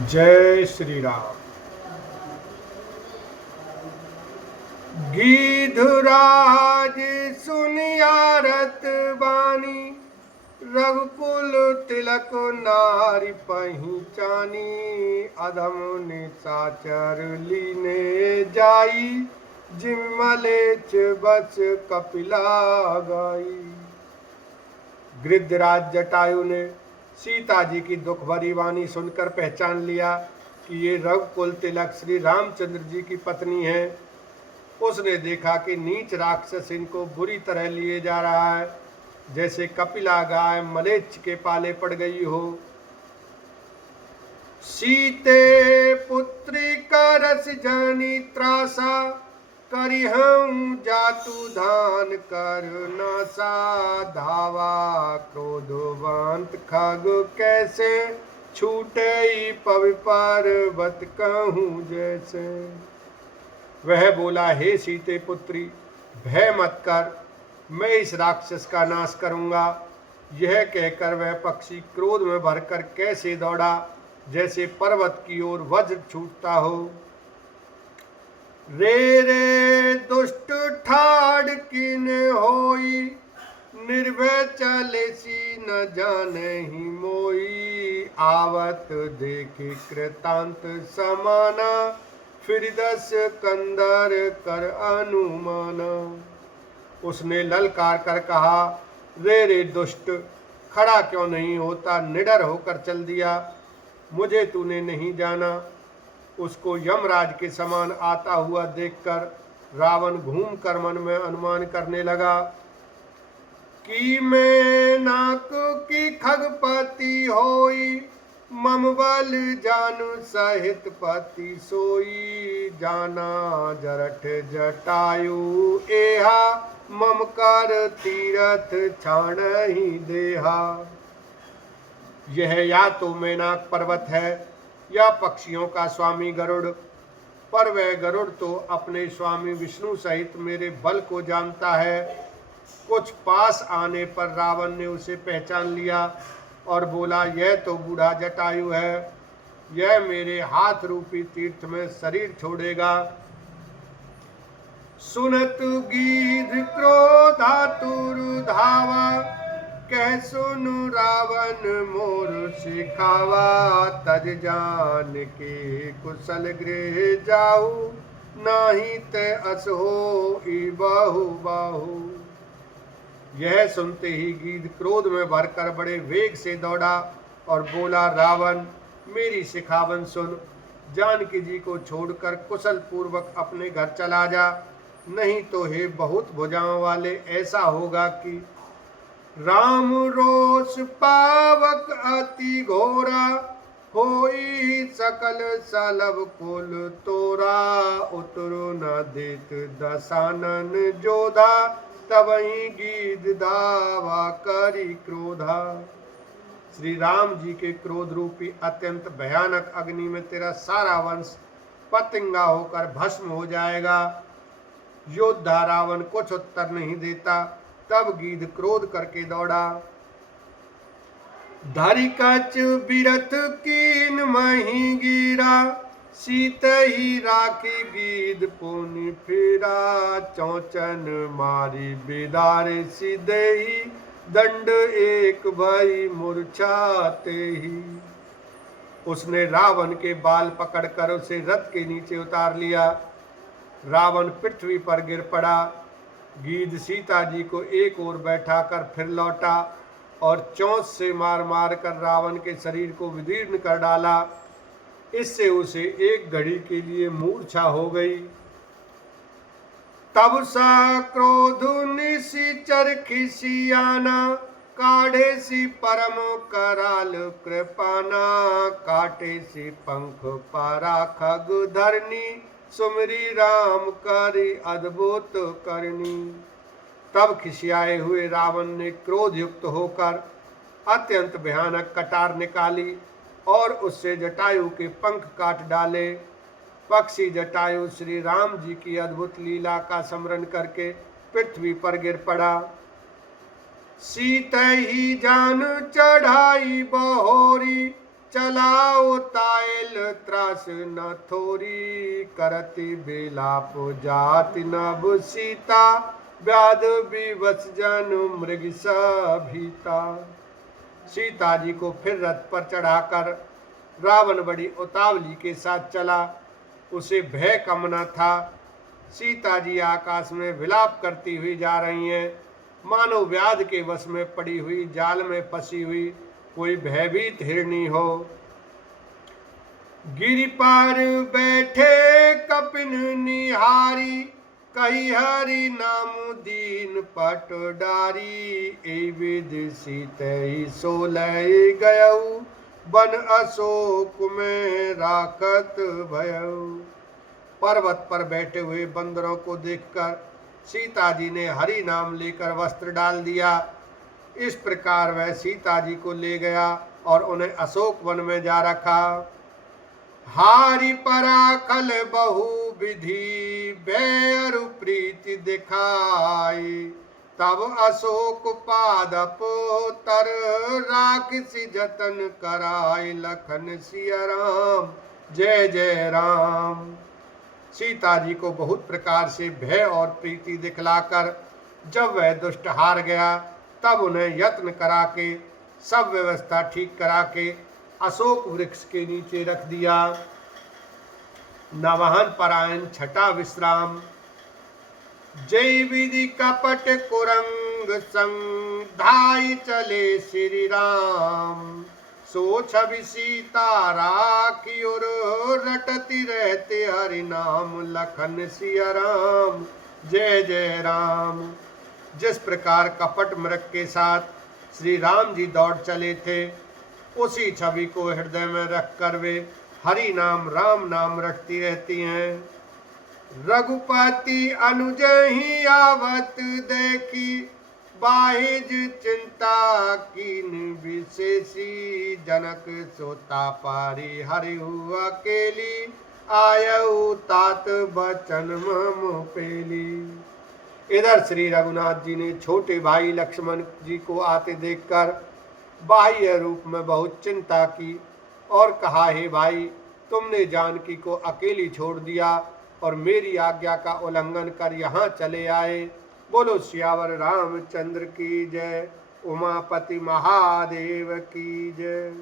जय श्री राम। गीधराज सुनियारत बानी, रघुकुल तिलक नारी पहिचानी। अधम निशाचर लीने जाई, जिमलेच बस कपिला गाई। गृद्धराज जटायु ने सीता जी की दुख भरी वाणी सुनकर पहचान लिया कि ये रघुकुल तिलक श्री रामचंद्र जी की पत्नी है। उसने देखा कि नीच राक्षस इनको बुरी तरह लिए जा रहा है, जैसे कपिला गाय मलेच्छ के पाले पड़ गई हो। सीते पुत्री का रस जानी त्रासा, करिहं जातु धान कर नासा। धावा क्रोधवंत खग कैसे, छूटे पवि पर्वत कहूँ जैसे। वह बोला, हे सीते पुत्री, भय मत कर, मैं इस राक्षस का नाश करूंगा। यह कहकर वह पक्षी क्रोध में भरकर कैसे दौड़ा, जैसे पर्वत की ओर वज्र छूटता हो। रे रे दुष्ट ठाड़ किन होई, निर्भय चलेसी न जाने ही मोई। आवत देखी कृतांत समाना, फिर 10 कंदर कर अनुमाना। उसने ललकार कर कहा, रे रे दुष्ट, खड़ा क्यों नहीं होता, निडर होकर चल दिया। मुझे तूने नहीं जाना। उसको यमराज के समान आता हुआ देखकर रावण घूम कर मन में अनुमान करने लगा कि मैं नाक की खगपति होई, मम बल जानु सहित पति सोई। जाना जरठ जटायु एहा, मम कर तीरथ छाण ही देहा। यह या तो मैनाक पर्वत है या पक्षियों का स्वामी गरुड़, पर वह गरुड़ तो अपने स्वामी विष्णु सहित मेरे बल को जानता है। कुछ पास आने पर रावण ने उसे पहचान लिया और बोला, यह तो बूढ़ा जटायु है, यह मेरे हाथ रूपी तीर्थ में शरीर छोड़ेगा। सुनत गीध क्रोधातुर धावा, कह सुनु रावण मोर सिखावा। तज जान के कुशल गृह जाऊ, नाही ते अस हो बाहु बाहु। यह सुनते ही गीध क्रोध में भरकर बड़े वेग से दौड़ा और बोला, रावण मेरी सिखावन सुन, जानकी जी को छोड़कर कुशल पूर्वक अपने घर चला जा, नहीं तो हे बहुत भुजाओं वाले ऐसा होगा कि राम रोष पावक अति घोरा, होई सकल सलभ कुल तोरा। उतरो न देत दशानन जोधा, तबहि गीध धावा करी क्रोधा। श्री राम जी के क्रोध रूपी अत्यंत भयानक अग्नि में तेरा सारा वंश पतंगा होकर भस्म हो जाएगा। योद्धा रावण कुछ उत्तर नहीं देता। तब गीध क्रोध करके दौड़ा। धरि कच बिरथ कीन मही गिरा, सीत ही राखी गीध पुनि फिरा। चौचन मारी बेदारे सीधे ही, दंड एक भई मूर्छाते ही। उसने रावण के बाल पकड़कर उसे रथ के नीचे उतार लिया। रावण पृथ्वी पर गिर पड़ा। गीध सीता जी को एक ओर बैठाकर फिर लौटा और चोंच से मार मार कर रावण के शरीर को विदीर्ण कर डाला। इससे उसे एक घड़ी के लिए मूर्छा हो गई। तब सा क्रोध निशिचर खिसियाना, काढ़े सी परम कराल कृपाना। काटे सी पंख पारा खग धरनी, सुमरी राम करी अद्भुत करनी। तब खिसियाए हुए रावण ने क्रोध युक्त होकर अत्यंत भयानक कटार निकाली और उससे जटायु के पंख काट डाले। पक्षी जटायु श्री राम जी की अद्भुत लीला का स्मरण करके पृथ्वी पर गिर पड़ा। सीत ही जान चढ़ाई बहोरी, चलाओ तायल त्रास न थोरी, करती बेलाप जाति नभ सीता, व्याध विवश जन मृग सभीता। सीता जी को फिर रथ पर चढ़ाकर रावण बड़ी उतावली के साथ चला। उसे भय कम न था। सीता जी आकाश में विलाप करती हुई जा रही हैं, मानो व्याध के वश में पड़ी हुई, जाल में फंसी हुई कोई भयभीत हिरणी हो। गिरि पर बैठे कपिन निहारी, कही हरि नाम दीन पटडारी, ए विधि सीतहि सोलह गयऊ, बन अशोक में राखत भयऊ। पर्वत पर बैठे हुए बंदरों को देखकर सीता जी ने हरि नाम लेकर वस्त्र डाल दिया। इस प्रकार वह सीता जी को ले गया और उन्हें अशोक वन में जा रखा। हारि पराखल बहु विधि, भैरु प्रीति दिखाई, तब अशोक पादप तर, राखसी जतन कराय, लखन सिया राम जय जय राम। सीता जी को बहुत प्रकार से भय और प्रीति दिखलाकर जब वह दुष्ट हार गया, तब उन्हें यत्न करा के सब व्यवस्था ठीक करा के अशोक वृक्ष के नीचे रख दिया। नवहन परायण छठा विश्राम। जय विधि कपट कुरंग संग, धाई चले श्री राम, सो छवि सीता राखी और रटती रहते हरि नाम, लखन सिया राम जय जय राम। जिस प्रकार कपट मृग के साथ श्री राम जी दौड़ चले थे, उसी छवि को हृदय में रखकर वे हरि नाम राम नाम रटती रहती हैं। रघुपति अनुज ही आवत देखी, बाहिज चिंता कीन विशेषी, जनक सोता पारी हरि हुआ अकेली, आयऊ तात बचन मम पेली। इधर श्री रघुनाथ जी ने छोटे भाई लक्ष्मण जी को आते देखकर बाह्य रूप में बहुत चिंता की और कहा, हे भाई, तुमने जानकी को अकेली छोड़ दिया और मेरी आज्ञा का उल्लंघन कर यहाँ चले आए। बोलो सियावर रामचंद्र की जय, उमापति महादेव की जय।